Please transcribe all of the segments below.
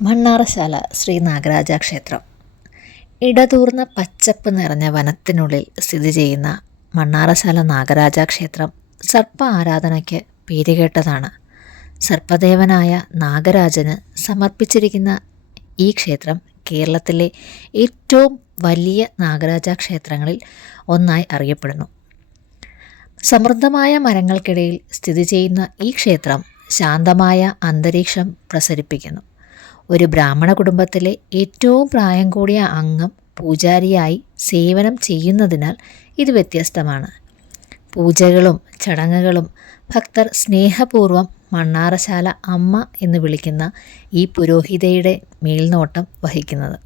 മണ്ണാറശാല ശ്രീ നാഗരാജ ക്ഷേത്രം. ഇടതൂർന്ന പച്ചപ്പ് നിറഞ്ഞ വനത്തിനുള്ളിൽ സ്ഥിതി ചെയ്യുന്ന മണ്ണാറശാല നാഗരാജ ക്ഷേത്രം സർപ്പ ആരാധനയ്ക്ക് പേരുകേട്ടതാണ്. സർപ്പദേവനായ നാഗരാജന് സമർപ്പിച്ചിരിക്കുന്ന ഈ ക്ഷേത്രം കേരളത്തിലെ ഏറ്റവും വലിയ നാഗരാജ ക്ഷേത്രങ്ങളിൽ ഒന്നായി അറിയപ്പെടുന്നു. സമൃദ്ധമായ മരങ്ങൾക്കിടയിൽ സ്ഥിതി ചെയ്യുന്ന ഈ ക്ഷേത്രം ശാന്തമായ അന്തരീക്ഷം പ്രസരിപ്പിക്കുന്നു. ഒരു ബ്രാഹ്മണ കുടുംബത്തിലെ ഏറ്റവും പ്രായം കൂടിയ അംഗം പൂജാരിയായി സേവനം ചെയ്യുന്നതിനാൽ ഇത് വ്യത്യസ്തമാണ്. പൂജകളും ചടങ്ങുകളും ഭക്തർ സ്നേഹപൂർവ്വം മണ്ണാറശാല അമ്മ എന്ന് വിളിക്കുന്ന ഈ പുരോഹിതയുടെ മേൽനോട്ടം വഹിക്കുന്നത്.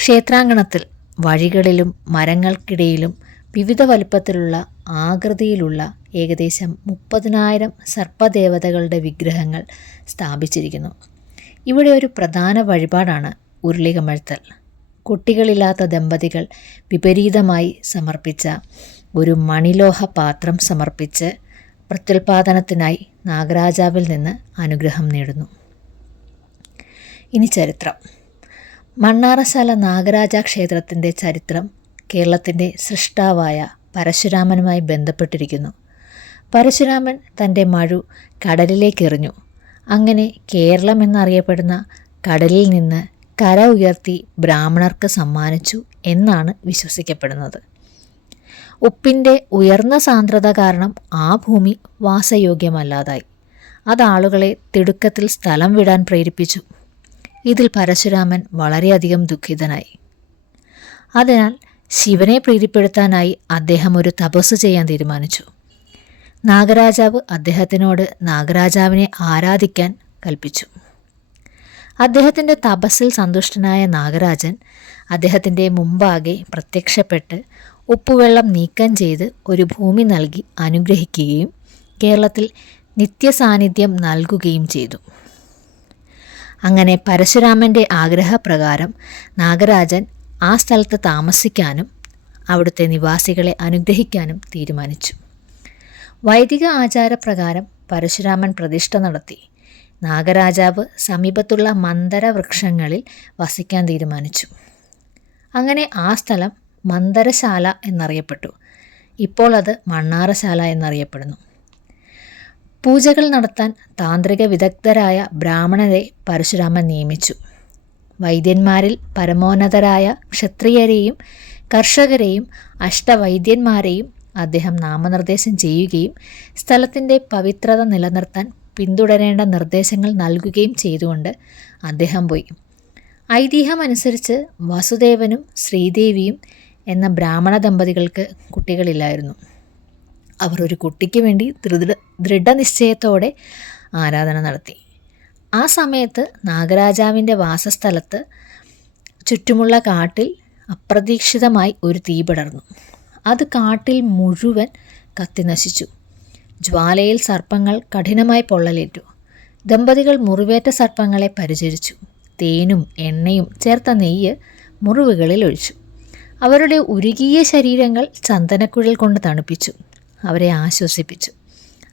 ക്ഷേത്രാങ്കണത്തിൽ വഴികളിലും മരങ്ങൾക്കിടയിലും വിവിധ വലുപ്പത്തിലുള്ള ആകൃതിയിലുള്ള ഏകദേശം 30,000 സർപ്പദേവതകളുടെ വിഗ്രഹങ്ങൾ സ്ഥാപിച്ചിരിക്കുന്നു. ഇവിടെ ഒരു പ്രധാന വഴിപാടാണ് ഉരുളികമഴ്ത്തൽ. കുട്ടികളില്ലാത്ത ദമ്പതികൾ വിപരീതമായി സമർപ്പിച്ച ഒരു മണിലോഹ പാത്രം സമർപ്പിച്ച് പ്രത്യുൽപാദനത്തിനായി നാഗരാജാവിൽ നിന്ന് അനുഗ്രഹം നേടുന്നു. ഇനി ചരിത്രം. മണ്ണാറശാല നാഗരാജ ക്ഷേത്രത്തിൻ്റെ ചരിത്രം കേരളത്തിൻ്റെ സൃഷ്ടാവായ പരശുരാമനുമായി ബന്ധപ്പെട്ടിരിക്കുന്നു. പരശുരാമൻ തൻ്റെ മഴു കടലിലേക്കെറിഞ്ഞു. അങ്ങനെ കേരളം എന്നറിയപ്പെടുന്ന കടലിൽ നിന്ന് കര ഉയർത്തി ബ്രാഹ്മണർക്ക് സമ്മാനിച്ചു എന്നാണ് വിശ്വസിക്കപ്പെടുന്നത്. ഉപ്പിൻ്റെ ഉയർന്ന സാന്ദ്രത കാരണം ആ ഭൂമി വാസയോഗ്യമല്ലാതായി. അത് ആളുകളെ തിടുക്കത്തിൽ സ്ഥലം വിടാൻ പ്രേരിപ്പിച്ചു. ഇതിൽ പരശുരാമൻ വളരെയധികം ദുഃഖിതനായി. അതിനാൽ ശിവനെ പ്രീതിപ്പെടുത്താനായി അദ്ദേഹം ഒരു തപസ് ചെയ്യാൻ തീരുമാനിച്ചു. നാഗരാജാവ് അദ്ദേഹത്തിനോട് നാഗരാജാവിനെ ആരാധിക്കാൻ കൽപ്പിച്ചു. അദ്ദേഹത്തിൻ്റെ തപസ്സിൽ സന്തുഷ്ടനായ നാഗരാജൻ അദ്ദേഹത്തിൻ്റെ മുമ്പാകെ പ്രത്യക്ഷപ്പെട്ട് ഉപ്പുവെള്ളം നീക്കം ചെയ്ത് ഒരു ഭൂമി നൽകി അനുഗ്രഹിക്കുകയും കേരളത്തിൽ നിത്യസാന്നിധ്യം നൽകുകയും ചെയ്തു. അങ്ങനെ പരശുരാമൻ്റെ ആഗ്രഹപ്രകാരം നാഗരാജൻ ആ സ്ഥലത്ത് താമസിക്കാനും അവിടുത്തെ നിവാസികളെ അനുഗ്രഹിക്കാനും തീരുമാനിച്ചു. വൈദിക ആചാരപ്രകാരം പരശുരാമൻ പ്രതിഷ്ഠ നടത്തി. നാഗരാജാവ് സമീപത്തുള്ള മന്ദര വൃക്ഷങ്ങളിൽ വസിക്കാൻ തീരുമാനിച്ചു. അങ്ങനെ ആ സ്ഥലം മന്ദരശാല എന്നറിയപ്പെട്ടു. ഇപ്പോൾ അത് മണ്ണാറശാല എന്നറിയപ്പെടുന്നു. പൂജകൾ നടത്താൻ താന്ത്രിക വിദഗ്ധരായ ബ്രാഹ്മണരെ പരശുരാമൻ നിയമിച്ചു. വൈദ്യന്മാരിൽ പരമോന്നതരായ ക്ഷത്രിയരെയും കർഷകരെയും അഷ്ടവൈദ്യന്മാരെയും അദ്ദേഹം നാമനിർദ്ദേശം ചെയ്യുകയും സ്ഥലത്തിൻ്റെ പവിത്രത നിലനിർത്താൻ പിന്തുടരേണ്ട നിർദ്ദേശങ്ങൾ നൽകുകയും ചെയ്തുകൊണ്ട് അദ്ദേഹം പോയി. ഐതിഹ്യമനുസരിച്ച് വസുദേവനും ശ്രീദേവിയും എന്ന ബ്രാഹ്മണ ദമ്പതികൾക്ക് കുട്ടികളില്ലായിരുന്നു. അവർ ഒരു കുട്ടിക്ക് വേണ്ടി ദൃഢനിശ്ചയത്തോടെ ആരാധന നടത്തി. ആ സമയത്ത് നാഗരാജാവിൻ്റെ വാസസ്ഥലത്ത് ചുറ്റുമുള്ള കാട്ടിൽ അപ്രതീക്ഷിതമായി ഒരു തീ പടർന്നു. അത് കാട്ടിൽ മുഴുവൻ കത്തിനശിച്ചു. ജ്വാലയിൽ സർപ്പങ്ങൾ കഠിനമായി പൊള്ളലേറ്റു. ദമ്പതികൾ മുറിവേറ്റ സർപ്പങ്ങളെ പരിചരിച്ചു. തേനും എണ്ണയും ചേർത്ത നെയ്യ് മുറിവുകളിൽ ഒഴിച്ചു. അവരുടെ ഉരുകിയ ശരീരങ്ങൾ ചന്ദനക്കുഴൽ കൊണ്ട് തണുപ്പിച്ചു. അവരെ ആശ്വസിപ്പിച്ചു.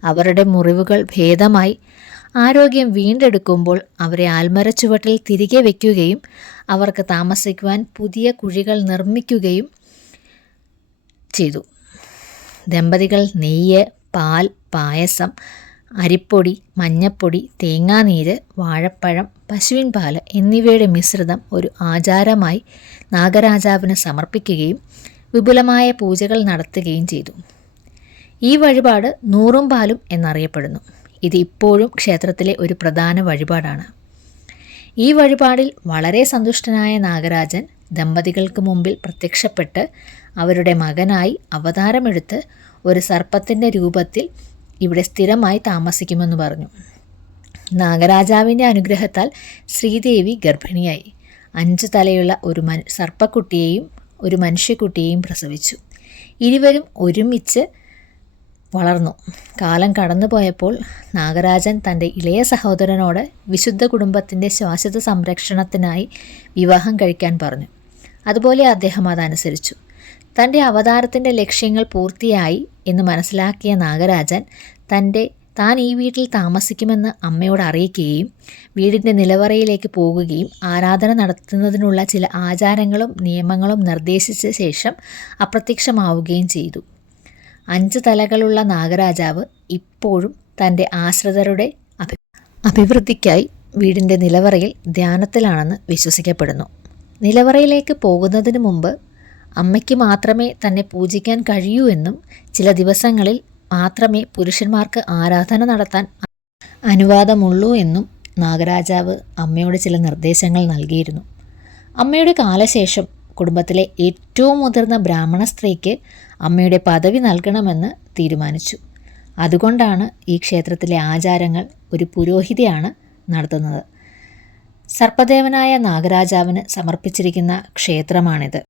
അവരുടെ മുറിവുകൾ ഭേദമായി ആരോഗ്യം വീണ്ടെടുക്കുമ്പോൾ അവരെ ആൽമരച്ചുവട്ടിൽ തിരികെ വയ്ക്കുകയും അവർക്ക് താമസിക്കുവാൻ പുതിയ കുഴികൾ നിർമ്മിക്കുകയും ചെയ്തു. ദമ്പതികൾ നെയ്യ്, പാൽ, പായസം, അരിപ്പൊടി, മഞ്ഞപ്പൊടി, തേങ്ങാനീര്, വാഴപ്പഴം, പശുവിൻ പാല് എന്നിവയുടെ മിശ്രിതം ഒരു ആചാരമായി നാഗരാജാവിന് സമർപ്പിക്കുകയും വിപുലമായ പൂജകൾ നടത്തുകയും ചെയ്തു. ഈ വഴിപാട് നൂറും പാലും എന്നറിയപ്പെടുന്നു. ഇത് ഇപ്പോഴും ക്ഷേത്രത്തിലെ ഒരു പ്രധാന വഴിപാടാണ്. ഈ വഴിപാടിൽ വളരെ സന്തുഷ്ടനായ നാഗരാജൻ ദമ്പതികൾക്ക് മുമ്പിൽ പ്രത്യക്ഷപ്പെട്ട് അവരുടെ മകനായി അവതാരമെടുത്ത് ഒരു സർപ്പത്തിൻ്റെ രൂപത്തിൽ ഇവിടെ സ്ഥിരമായി താമസിക്കുമെന്ന് പറഞ്ഞു. നാഗരാജാവിൻ്റെ അനുഗ്രഹത്താൽ ശ്രീദേവി ഗർഭിണിയായി 5 തലയുള്ള ഒരു സർപ്പക്കുട്ടിയെയും ഒരു മനുഷ്യക്കുട്ടിയെയും പ്രസവിച്ചു. ഇരുവരും ഒരുമിച്ച് വളർന്നു. കാലം കടന്നുപോയപ്പോൾ നാഗരാജൻ തൻ്റെ ഇളയ സഹോദരനോട് വിശുദ്ധ കുടുംബത്തിൻ്റെ ശാശ്വത സംരക്ഷണത്തിനായി വിവാഹം കഴിക്കാൻ പറഞ്ഞു. അതുപോലെ അദ്ദേഹം അതനുസരിച്ചു. തൻ്റെ അവതാരത്തിൻ്റെ ലക്ഷ്യങ്ങൾ പൂർത്തിയായി എന്ന് മനസ്സിലാക്കിയ നാഗരാജൻ തൻ്റെ താൻ ഈ വീട്ടിൽ താമസിക്കുമെന്ന് അമ്മയോട് അറിയിക്കുകയും വീടിൻ്റെ നിലവറയിലേക്ക് പോകുകയും ആരാധന നടത്തുന്നതിനുള്ള ചില ആചാരങ്ങളും നിയമങ്ങളും നിർദ്ദേശിച്ച ശേഷം അപ്രത്യക്ഷമാവുകയും ചെയ്തു. 5 തലകളുള്ള നാഗരാജാവ് ഇപ്പോഴും തൻ്റെ ആശ്രിതരുടെ അഭിവൃദ്ധിക്കായി വീടിൻ്റെ നിലവറയിൽ ധ്യാനത്തിലാണെന്ന് വിശ്വസിക്കപ്പെടുന്നു. നിലവറയിലേക്ക് പോകുന്നതിന് മുമ്പ് അമ്മയ്ക്ക് മാത്രമേ തന്നെ പൂജിക്കാൻ കഴിയൂ എന്നും ചില ദിവസങ്ങളിൽ മാത്രമേ പുരുഷന്മാർക്ക് ആരാധന നടത്താൻ അനുവാദമുള്ളൂ എന്നും നാഗരാജാവ് അമ്മയോട് ചില നിർദ്ദേശങ്ങൾ നൽകിയിരുന്നു. അമ്മയുടെ കാലശേഷം കുടുംബത്തിലെ ഏറ്റവും മുതിർന്ന ബ്രാഹ്മണ സ്ത്രീക്ക് അമ്മയുടെ പദവി നൽകണമെന്ന് തീരുമാനിച്ചു. അതുകൊണ്ടാണ് ഈ ക്ഷേത്രത്തിലെ ആചാരങ്ങൾ ഒരു പുരോഹിതയാണ് നടത്തുന്നത്. സർപ്പദേവനായ നാഗരാജാവിന് സമർപ്പിച്ചിരിക്കുന്ന ക്ഷേത്രമാണിത്.